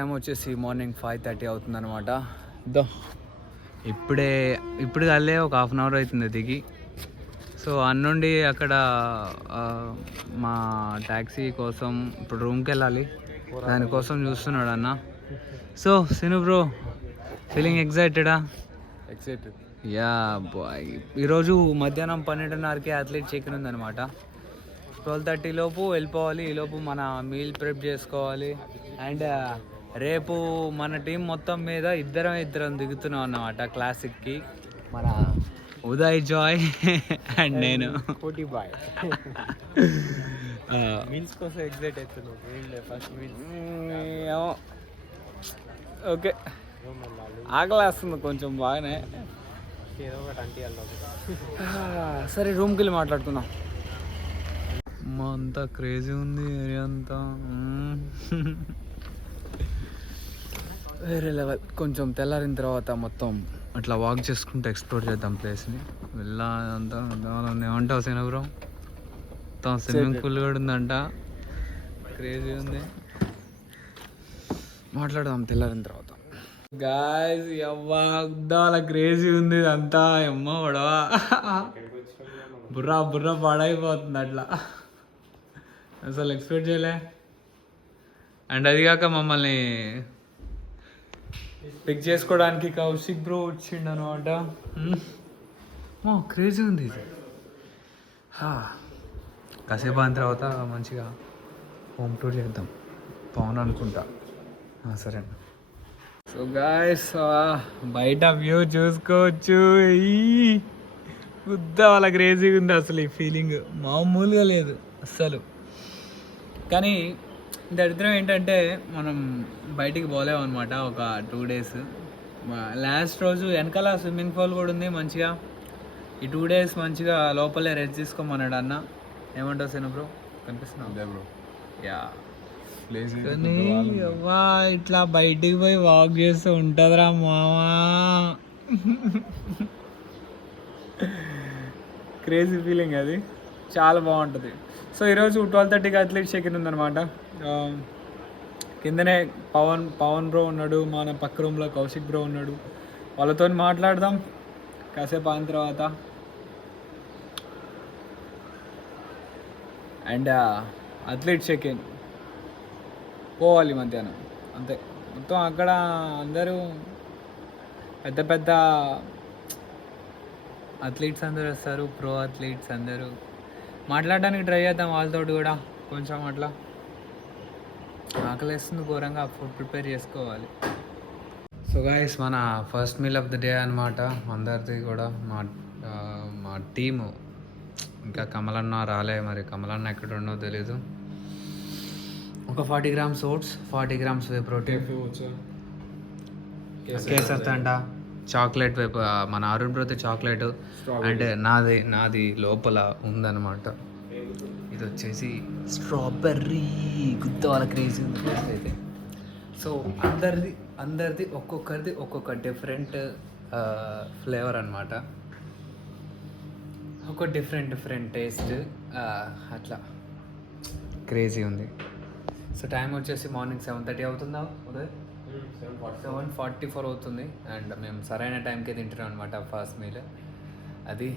Time వచ్చేసి morning 5:30 అవుతుంది అనమాట. ఇప్పుడు కల్లే ఒక హాఫ్ అన్ అవర్ అవుతుంది దిగి. సో అన్నుండి అక్కడ మా ట్యాక్సీ కోసం ఇప్పుడు రూమ్కి వెళ్ళాలి, దానికోసం చూస్తున్నాడు అన్న. So Sinu bro, feeling excited? Yeah bye. ఈరోజు మధ్యాహ్నం 12:30కి అథ్లెట్ చెక్ ఉందనమాట. 12:30 లోపు వెళ్ళిపోవాలి. ఈలోపు మన మీల్ ప్రిప్ చేసుకోవాలి. అండ్ రేపు మన టీం మొత్తం మీద ఇద్దరం దిగుతున్నాం అన్నమాట క్లాసిక్కి. మన ఉదయ్ జాయ్ అండ్ నేను బాయ్ మీల్స్ కోసం ఎగ్జైట్ అవుతున్నావు ఫస్ట్ ఏమో. ఓకే, ఆకలి వేస్తుంది కొంచెం బాగానే. ఏదో ఒకటి అంటే సరే రూమ్కి వెళ్ళి మాట్లాడుకుందాం. అంతా క్రేజీ ఉంది ఏరియా అంతా, వేరే లెవెల్. కొంచెం తెల్లారిన తర్వాత మొత్తం అట్లా వాక్ చేసుకుంటూ ఎక్స్ప్లోర్ చేద్దాం ప్లేస్ని. వెళ్ళాలంతా ఏమంటావు సినపురం? మొత్తం స్విమ్మింగ్ పూల్ కూడా ఉందంట, క్రేజీ ఉంది. మాట్లాడదాం తెల్లారిన తర్వాత. గాయ్స్ అవ్వా క్రేజీ ఉంది అంతా. అమ్మ పడవా, బుర్రా పాడైపోతుంది అట్లా, అసలు ఎక్స్పెక్ట్ చేయలే. అండ్ అది కాక మమ్మల్ని పిక్ చేసుకోవడానికి కౌశిక్ బ్రో వచ్చిండు అనమాట. క్రేజీ ఉంది ఇది. కాసేపు అయిన తర్వాత మంచిగా హోమ్ టూర్ చేద్దాం, పవన్ అనుకుంటా. సరే. సో గాయ్స్, బయట వ్యూ చూసుకోవచ్చు. వాళ్ళ క్రేజీగా ఉంది అసలు. ఈ ఫీలింగ్ మామూలుగా లేదు అస్సలు. కానీ దరిద్రం ఏంటంటే మనం బయటికి పోలేము అనమాట ఒక 2 days. లాస్ట్ రోజు వెనకాల స్విమ్మింగ్ పూల్ కూడా ఉంది మంచిగా. ఈ 2 days మంచిగా లోపలే రెస్ట్ తీసుకోమన్నాడు అన్న. ఏమంటావు సిను బ్రో? కనిపిస్తున్నా బ్రో? యా. కానీ అవ్వా ఇట్లా బయటికి పోయి వాక్ చేస్తూ ఉంటుందిరా మావా. క్రేజీ ఫీలింగ్ అది, చాలా బాగుంటుంది. సో ఈరోజు 12:30కి అథ్లెట్ చెక్ ఉందనమాట. కిందనే పవన్ బ్రో ఉన్నాడు, మన పక్క రూమ్లో కౌశిక్ బ్రో ఉన్నాడు. వాళ్ళతో మాట్లాడదాం కాసేపు అయిన తర్వాత. అండ్ అథ్లెట్ చెక్ ఇన్ పోవాలి మధ్యాహ్నం అంతే. మొత్తం అక్కడ అందరూ పెద్ద అథ్లీట్స్ అందరూ వస్తారు, ప్రో అథ్లీట్స్ అందరూ. మాట్లాడడానికి ట్రై చేద్దాం వాళ్ళతో కూడా కొంచెం అట్లా. ఆకలిస్తుంది ఘోరంగా, ఫుడ్ ప్రిపేర్ చేసుకోవాలి. సో గాయస్, మన first meal of the day అనమాట అందరిది కూడా. మా టీము ఇంకా కమలన్న రాలే, మరి కమలన్న ఎక్కడ ఉండో తెలీదు. ఒక 40 grams oats, 40 grams whey protein, కేసర్ తండ, చాక్లెట్ వైపు మన అరుణ్ బ్రోతి చాక్లెట్. అండ్ నాది లోపల ఉందన్నమాట. ఇది వచ్చేసి స్ట్రాబెర్రీ. వాళ్ళ క్రేజీ ఉంది అయితే. సో అందరిది ఒక్కొక్కరిది ఒక్కొక్క డిఫరెంట్ ఫ్లేవర్ అనమాట, ఒక డిఫరెంట్ టేస్ట్. అట్లా క్రేజీ ఉంది. సో టైం వచ్చేసి మార్నింగ్ 7:30 అవుతుందా ఉదయ్? 7:44 అవుతుంది. అండ్ మేము సరైన టైంకే తింటున్నాం అనమాట ఫస్ట్ మీల్ అది.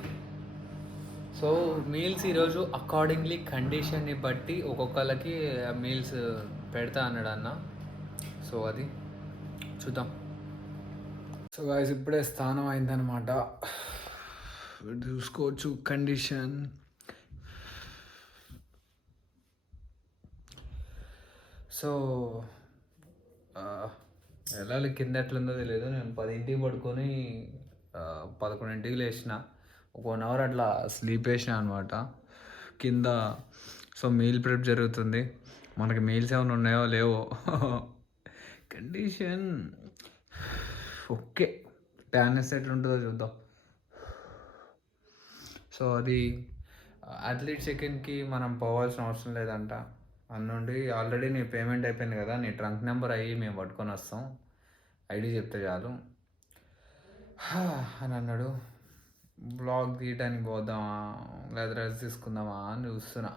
సో మీల్స్ ఈరోజు అకార్డింగ్లీ కండిషన్ని బట్టి ఒక్కొక్కరికి మీల్స్ పెడతా అన్నాడు అన్న. సో అది చూద్దాం. సో గాయ్స్, ఇప్పుడే స్నానం అయిందనమాట. చూసుకోవచ్చు కండిషన్. సో వెళ్ళాలి, కింద ఎట్లుందో తెలియదు. నేను 10ంటికి పడుకొని 11ంటికి లేచిన. ఒక 1 hour అట్లా స్లీప్ వేసిన అనమాట కింద. సో మీల్ ప్రిప్ జరుగుతుంది. మనకి మీల్స్ ఏమైనా ఉన్నాయో లేవో. Condition okay. ట్యానెస్ ఎట్లుంటుందో చూద్దాం. సో అది అథ్లీట్ చెక్-ఇన్కి మనం పోవాల్సిన అవసరం లేదంట. అన్నుండి ఆల్రెడీ నీ పేమెంట్ అయిపోయింది కదా, నీ ట్రంక్ నెంబర్ అయ్యి మేము పట్టుకొని వస్తాం, ఐడి చెప్తే చాలు అని అన్నాడు. బ్లాగ్ తీయడానికి పోదామా లేదా రెస్ట్ తీసుకుందామా అని చూస్తున్నా.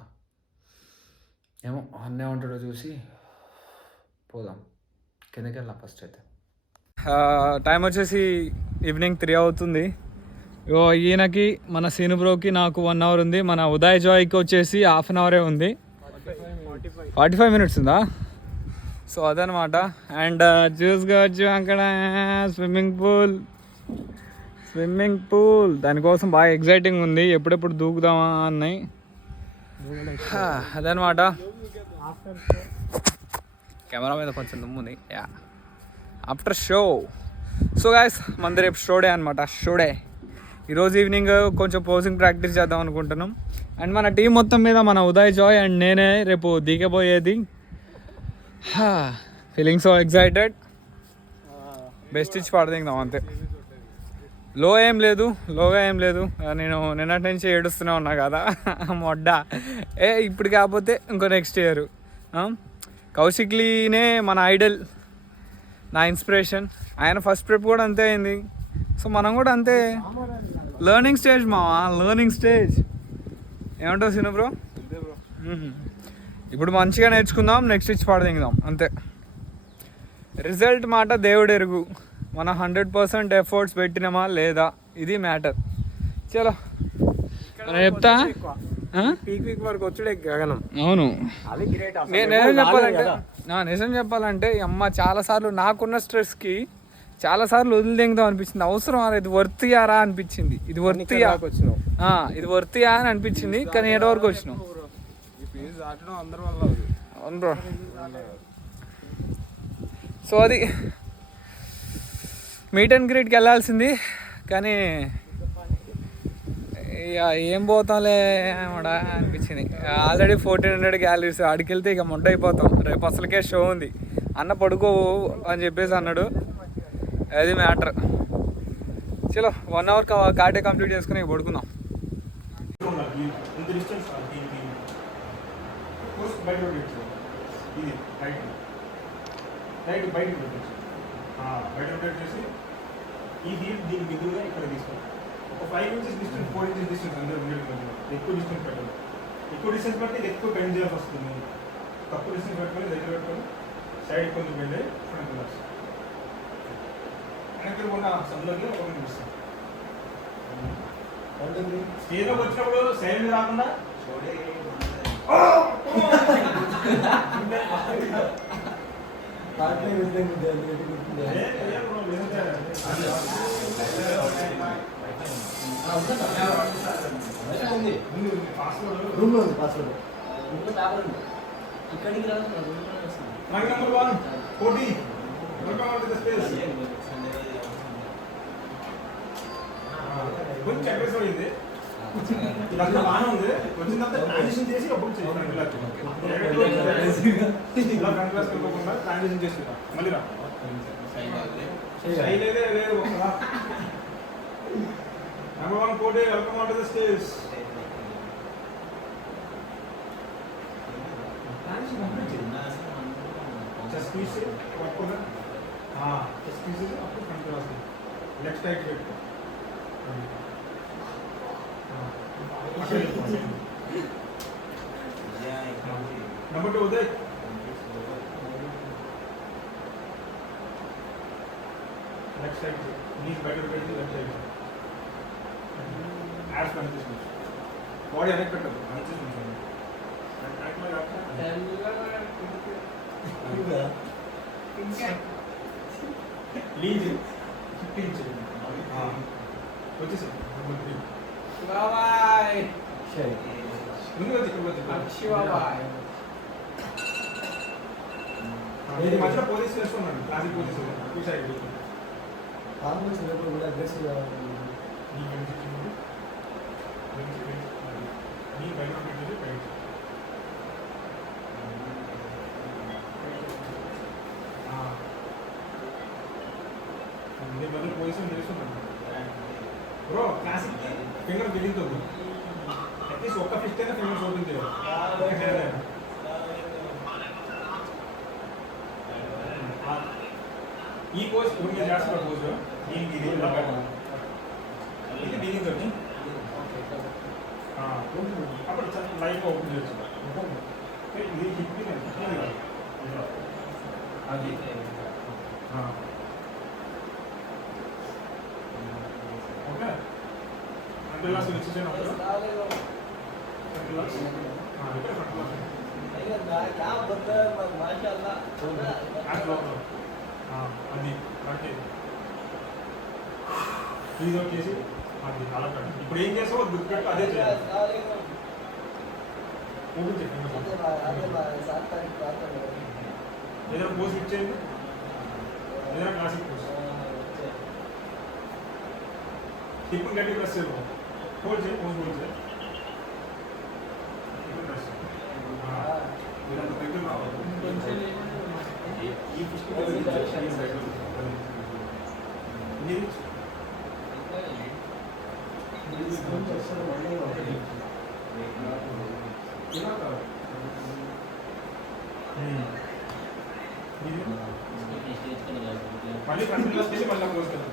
ఏమో అన్నే ఉంటాడో చూసి పోదాం. కిందకి వెళ్ళా ఫస్ట్ అయితే. టైం వచ్చేసి ఈవినింగ్ 3 అవుతుంది. ఈయనకి మన సీను బ్రోకి నాకు 1 అవర్ ఉంది. మన ఉదయ్ జాయ్కి వచ్చేసి హాఫ్ అన్ అవరే ఉంది. 45 మినిట్స్ ఉందా? సో అదనమాట. అండ్ చూసుకోవచ్చు అక్కడ స్విమ్మింగ్ పూల్ దానికోసం బాగా ఎగ్జైటింగ్ ఉంది. ఎప్పుడెప్పుడు దూకుదామా అన్నాయి. అదనమాట. కెమెరా మీద కొంచెం దుమ్ము ఉంది. Yeah after show. So guys మనది రేపు షో డే అనమాట. షో డే ఈరోజు ఈవినింగ్ కొంచెం పోజింగ్ ప్రాక్టీస్ చేద్దాం అనుకుంటున్నాం. అండ్ మన టీం మొత్తం మీద మన ఉదయ్ జాయ్ అండ్ నేనే రేపు దిగబోయేది. Feeling so excited. బెస్ట్ ఇచ్చి పడదిందాం అంతే. లోగా ఏం లేదు. నేను నిన్నటి నుంచి ఏడుస్తూనే ఉన్నా కదా మొడ్డ. ఇప్పుడు కాకపోతే ఇంకో నెక్స్ట్ ఇయర్. కౌశిక్లీనే మన ఐడల్, నా ఇన్స్పిరేషన్. ఆయన ఫస్ట్ ప్రెప్ కూడా అంతే అయింది. సో మనం కూడా అంతే. లర్నింగ్ స్టేజ్ ఏమంటావు సీను బ్రో? ఇప్పుడు మంచిగా నేర్చుకుందాం, నెక్స్ట్ ఇచ్చి పడదిందాం అంతే. రిజల్ట్ మాట దేవుడు ఎరుగు. మన 100% ఎఫర్ట్స్ పెట్టినామా లేదా, ఇది మ్యాటర్. చలో నేను చెప్తా. అవును, నిజం చెప్పాలంటే అమ్మ చాలాసార్లు నాకున్న స్ట్రెస్కి చాలాసార్లు వదిలిదేంగుదాం అనిపించింది. అవసరం ఇది వర్తియారా అనిపించింది. ఇది వర్తియా అని అనిపించింది. కానీ ఏడో వరకు వచ్చినాం. అవును బ్రో. సో అది మీట్ అండ్ గ్రీట్కి వెళ్ళాల్సింది. కానీ ఇక ఏం పోతాంలే కూడా అనిపించింది. Already 1400 calories. ఆడికి వెళ్తే ఇక మొంట అయిపోతాం. రేపు అసలుకే షో ఉంది. అన్న పడుకోవు అని చెప్పేసి అన్నాడు. అది మ్యాటర్. చలో 1 అవర్ కాటే కంప్లీట్ చేసుకుని ఇక పడుకుందాం. దీని బిగులుగా ఇక్కడ తీసుకోండి. ఒక 5 ఇంచెస్ డిస్టెన్స్, 4 ఇంచెస్ డిస్టెన్స్ అందరూ మధ్యలో ఎక్కువ డిస్టెన్స్ పెట్టండి. ఎక్కువ డిస్టెన్స్ పెడితే ఎక్కువ బెండ్ చేయాల్సి వస్తుంది. తక్కువ డిస్టెన్స్ పెట్టుకొని దగ్గర పెట్టుకొని సైడ్ కొంచెం బెండ్ అయ్యి ఫ్రంట్ గ్లాస్ వెనక్కి కూడా సందులోకి ఒక నిమిషం. స్టేజ్లోకి వచ్చినప్పుడు సైడ్ రాకుండా కొంచెం అడ్రస్ అయింది. ఇదంతా బాగానే ఉంది. కొంచెం ట్రాన్సిషన్ చేసి అప్పుడు ట్రాన్సిషన్ చేసి మళ్ళీ రా. లేదు Number 1 Code, welcome onto the stage. Just squeeze it. What corner? Just squeeze it up to front class. Left side weight. Number 2 Uday. Left side. Knees better to left side. Ads conditions. Body unexpected. Lead 15 inches. What is it? Number 3. Bye. ఇది మధ్యలో police చేస్తున్నాడు. Classic police two side almost లేకపోతే కూడా aggressive గా నీ కనిపిస్తుంది. నీ బయట పెట్టేది బయట. ఇది మధ్యలో పోలీస్ చేస్తున్నాడు. బ్రో క్లాసిక్ ఫింగర్ బిగించొద్దు. అట్లీస్ట్ ఒక్క ఫిస్ట్ అయినా ఫింగర్స్ ఓపెన్ చేయాలి. ఈ పోజ్ ఇప్పుడు చేస్తున్న పోజ్ దీనికి ఇది ఇది బిగించొచ్చు. అప్పుడు లైఫ్ ఓపెన్ చేయొచ్చు. ఇది హిప్ అది ఓకే అంటే లాస్ట్ రిజిస్ట్రేషన్ అవుతుందా ఫ్రంట్ లాస్ట్ ఇక్కడ ఫ్రంట్ లాస్ట్ అది అంటే ఫ్రీజ్ అవుట్ చేసి అది అలా పెట్టండి. ఇప్పుడు ఏం చేసావో గుర్తుపెట్టు అదే చేయాలి. ఓపెన్ చేయండి ఏదైనా పోస్ట్ ఇచ్చేయండి ఏదైనా క్లాసిక్ పోస్ట్ ఇప్పుడు గట్టి ప్రెస్ చేయవు హోల్డ్ చేయి పోస్ట్ హోల్డ్ చేయి ఇప్పుడు ప్రెస్ మీరంత దగ్గర రావాలి ఈ పుస్తకం మళ్ళీ ఫ్రంట్ క్లాస్ చేసి మళ్ళీ పోస్తాను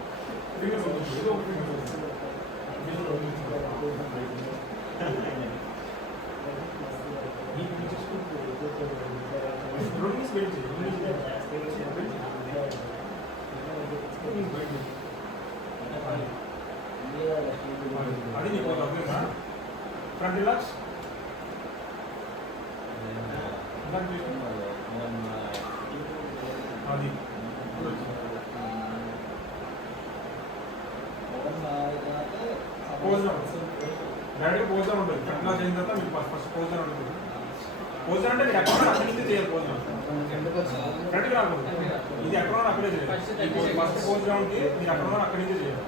ఫింగర్స్ ఏదో ఒక ఫింగర్స్ అది నీకు అర్థమైందా ఫ్రంట్ రిలాక్స్ అది పోజ్ డైరెక్ట్ పోజ్ ఉంటుంది ఫ్రంట్ క్లాస్ అయిన తర్వాత మీకు ఫస్ట్ పోజ్ ఉంటుంది పోజ్ అంటే మీరు ఎక్కడ అక్కడి నుంచి చేయాలి పోజ్ ఫ్రంట్కి రాకూడదు ఇది ఎక్కడ అక్కడే చేయాలి ఫస్ట్ పోజ్ రౌండ్కి మీరు ఎక్కడ అక్కడి నుంచే చేయాలి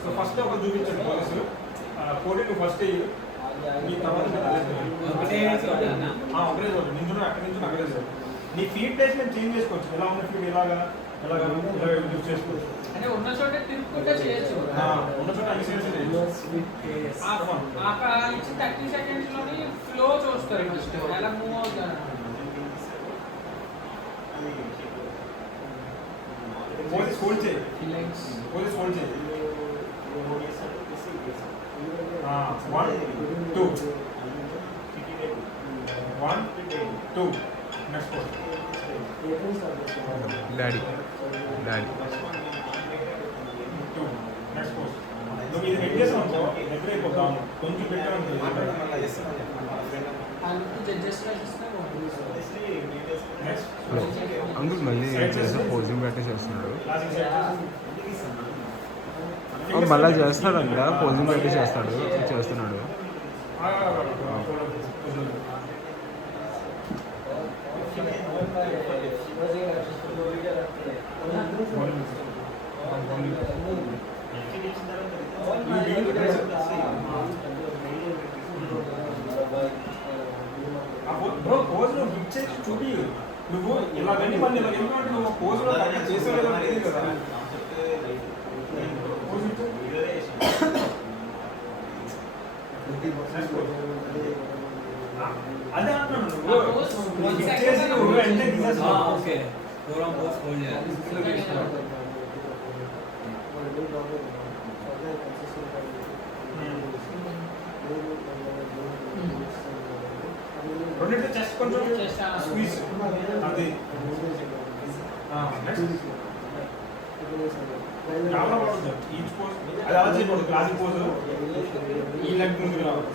సో ఫస్ట్ ఒక చూపించండి పోలీసు కోడింగ్ నువ్వు ఫస్ట్ ఈ తర్వాత ఒకటే చోట నించున్నా అక్కడి నుంచి అక్కడే చోట నీ ఫీడ్ ప్లేస్మెంట్ చేంజ్ చేసుకోవచ్చు ఎలా ఉన్న ఫీడ్ ఇలాగా ఇలాగా యూజ్ చేసుకోవచ్చు అంటే ఉన్న చోట తిరుగుకుంటే చేయొచ్చు ఉన్న చోట అన్ని సేల్స్ చేయొచ్చు ఇచ్చి 30 సెకండ్స్ లోని ఫ్లో చూస్తారు ఫస్ట్ ఎలా మూవ్ అవుతారు పోలీస్ హోల్డ్ చేయి పోలీస్ హోల్డ్ చేయి 1 2 1 2 next post daddy 2 next post నువ్వు ఇది హెడ్ చేసావు అనుకో దగ్గర అయిపోతాను కొంచెం పెట్టాను నెక్స్ట్ అంకుల్ మళ్ళీ పోజింగ్ పెట్టే చేస్తున్నాడు మళ్ళీ చేస్తాడు అక్కడ పోజింగ్ పెట్టి చేస్తున్నాడు పోజ్ నువ్వు బుక్ చేసి చూపి నువ్వు ఇలా వెళ్ళి మళ్ళీ ఇలా ఎందుకంటే నువ్వు పోజ్లో చేసేది కదా అదే అంటున్నాను నువ్వు అంటే ఓకే పూర్వం పోస్ట్ హోల్డ్ చేయాలి రెండింటి చెస్ట్ కొంచెం స్క్వీజ్ అది నెక్స్ట్ చాలా బాగుంది ఈచ్ పోజ్ అది అలా చేయకూడదు క్లాసిక్ పోజ్ ఈ లెగ్ ముందుకు రావాలి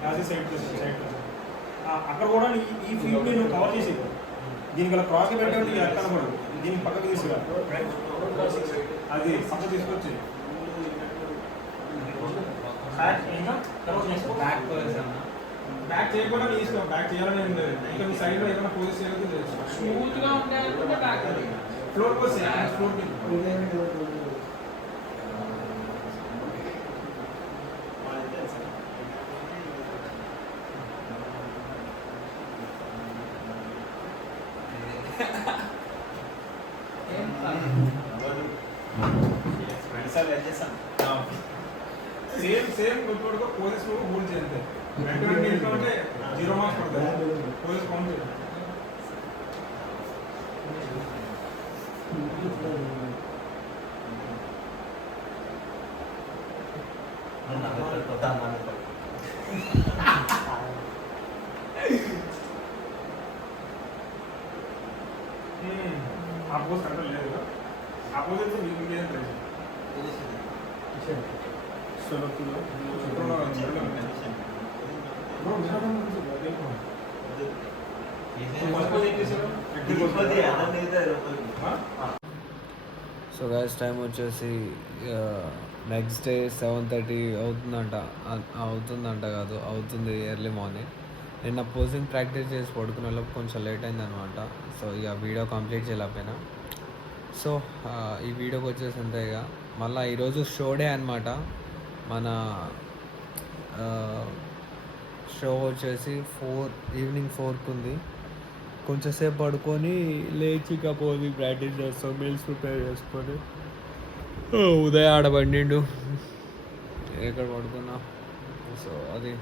క్లాసిక్ సైడ్ అక్కడ కూడా ఈ ఫీల్డ్ నువ్వు కవర్ చేసి దీనికి అలా క్రాస్గా పెట్టాలంటే ఇది కనబడదు దీనికి పక్కకి తీసుకురా అది పక్క తీసుకొచ్చి ఇంకా తర్వాత బ్యాక్ పోజ్ బ్యాక్ చేయకుండా నీ ఇష్టం బ్యాక్ చేయాలని ఏం లేదు ఇంకా మీ సైడ్లో ఏమైనా పోజ్ చేయాలంటే చేయొచ్చు స్మూత్ గా ఉండాలనుకుంటే back floor pose floor same గుర్తుపడుకో పోలీస్ హోల్డ్ చేయండి వెంటనే అంటే 0 మార్క్స్ పడుతుంది పోలీస్ కౌంట్ చేయండి ఆ పోస్ట్ కంట్రోల్ లేదు కదా ఆ పోస్ట్ అయితే మీకు ఇంకేం ట్రై చేయండి సో గైస్ టైం వచ్చేసి నెక్స్ట్ డే 7:30 అవుతుంది ఎర్లీ మార్నింగ్. నిన్న పోజింగ్ ప్రాక్టీస్ చేసి పడుకునే లోపు కొంచెం లేట్ అయిందనమాట. సో ఇక వీడియో కంప్లీట్ చేయలేకపోయినా. సో ఈ వీడియోకి వచ్చేసి అంతే. ఇక మళ్ళీ ఈరోజు షో డే అనమాట. మన షో వచ్చేసి ఈవినింగ్ 4కి ఉంది. కొంచెంసేపు పడుకొని లేచి ఇక పోజింగ్ ప్రాక్టీస్ చేస్తాం, మీల్స్ ప్రిపేర్ చేసుకొని. ఉదయం ఆడబడిండు, ఎక్కడ పడుకున్నా. సో అది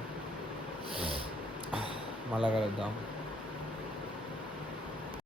మళ్ళా కలుద్దాం.